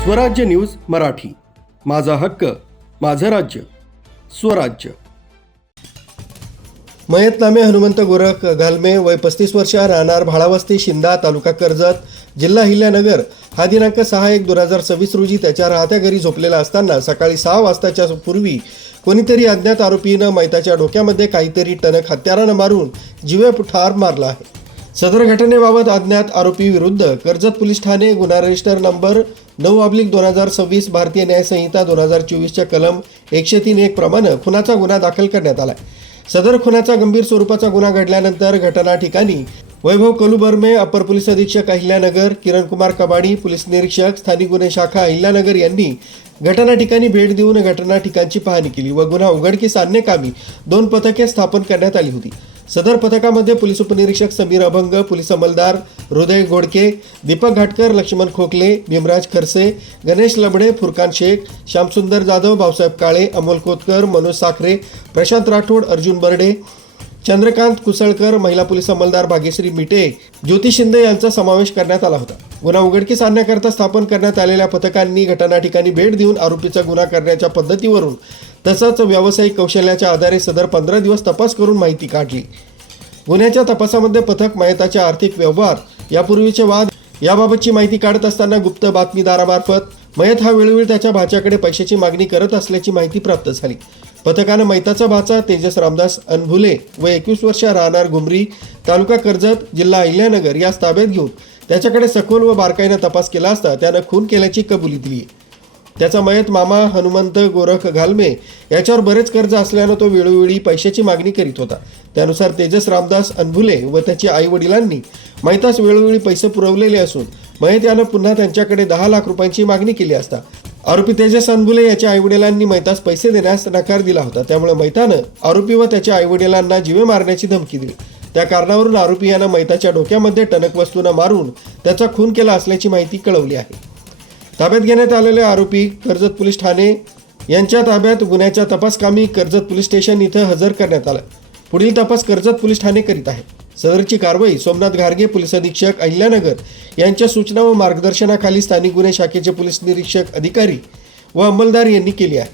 स्वराज्य न्यूज मराठी, माझा हक्क माझं राज्य स्वराज्य। मयतनामे हनुमंत गोरख घालमे, वय 35 वर्ष, राहणार भाळावस्ती, शिंदा, तालुका कर्जत, जिल्हा अहिल्यानगर। हा दिनांक 6/1/2026 रोजी त्याच्या राहत्या घरी झोपलेला असताना सकाळी 6 वाजताच्या पूर्वी कोणीतरी अज्ञात आरोपीनं मैताच्या डोक्यामध्ये काहीतरी टणक हत्यारानं मारून जीवे ठार मारला आहे। सदर घटनेबाबत अज्ञात आरोपी विरुद्ध कर्जत पोलीस ठाणे गुन्हा रजिस्टर नंबर 9/2026 भारतीय न्याय संहिता 2024च्या कलम 103(1) प्रमाणे खुनाचा गुन्हा दाखल करण्यात आला आहे। सदर खुनाचा गंभीर स्वरूपाचा गुन्हा घडल्यानंतर घटना ठिकाणी वैभव कलुबर्मे, अपर पोलीस अधीक्षक अहिल्यानगर, किरणकुमार कबाडी, पोलीस निरीक्षक, स्थानिक गुन्हे शाखा अहिल्यानगर यांनी घटना ठिकाणी भेट देऊन घटना ठिकाणची पाहणी केली व गुन्हा उघडकीस आणण्याकामी 2 पथके स्थापन करण्यात आली होती। सदर पथकामध्ये पोलीस उपनिरीक्षक समीर अभंग, पोलीस अंमलदार हृदय घोडके, दीपक घाटकर, लक्ष्मण खोकले, भीमराज खरसे, गणेश लबडे, फुरकान शेख, श्यामसुंदर जाधव, भाऊसाहेब काळे, अमोल कोतकर, मनोज साखरे, प्रशांत राठोड, अर्जुन बर्डे, चंद्रकांत कुसळकर, महिला पोलीस अंमलदार भाग्यश्री मिटे, ज्योती शिंदे यांचा समावेश करण्यात आला होता। गुन्हा उघडकीस आणण्याकरता स्थापन करण्यात आलेल्या पथकांनी घटना ठिकाणी भेट देऊन आरोपीचा गुन्हा करण्याच्या पद्धतीवरून तसंच व्यावसायिक कौशल्याच्या आधारे सदर 15 दिवस तपास करून माहिती काढली। गुन्ह्याच्या तपासामध्ये पथक मयताच्या आर्थिक व्यवहार, यापूर्वीचे वाद याबाबतची माहिती काढत असताना गुप्त बातमीदारामार्फत मयत हा वेळोवेळी त्याच्या भाच्याकडे पैशाची मागणी करत असल्याची माहिती प्राप्त झाली। पथकानं मयताचा भाचा तेजस रामदास अनभुले, वय 21 वर्ष, राहणार घुमरी, तालुका कर्जत, जिल्हा अहिल्यानगर यास ताब्यात घेऊन त्याच्याकडे सखोल व बारकाईनं तपास केला असता त्यानं खून केल्याची कबुली दिली। त्याचा मयत मामा हनुमंत गोरख घालमे याच्यावर बरेच कर्ज असल्यानं तो वेळोवेळी पैशाची मागणी करीत होता। त्यानुसार तेजस रामदास अनभुले व त्याच्या आई वडिलांनी मयतास वेळोवेळी पैसे पुरवलेले असून मयत यानं पुन्हा त्यांच्याकडे 10 लाख रुपयांची मागणी केली असता आरोपी तेजस अनभुले याच्या आईवडिलांनी मयतास पैसे देण्यास नकार दिला होता। त्यामुळे मयतानं आरोपी व त्याच्या आईवडिलांना जीवे मारण्याची धमकी दिली। त्या कारणावरून आरोपी यानं मयताच्या डोक्यामध्ये टणक वस्तूनं मारून त्याचा खून केला असल्याची माहिती कळवली आहे। ताब्यात घेण्यात आलेले आरोपी कर्जत पोलीस ठाणे यांच्या ताब्यात गुन्ह्याच्या तपासकामी कर्जत पोलीस स्टेशन इथं हजर करण्यात आलं। पुढील तपास कर्जत पोलीस ठाणे करीत आहे। सदरची कारवाई सोमनाथ घारगे, पोलीस अधीक्षक अहिल्यानगर यांच्या सूचना व मार्गदर्शनाखाली स्थानिक गुन्हे शाखेचे पोलीस निरीक्षक अधिकारी व अंमलदार यांनी केली आहे।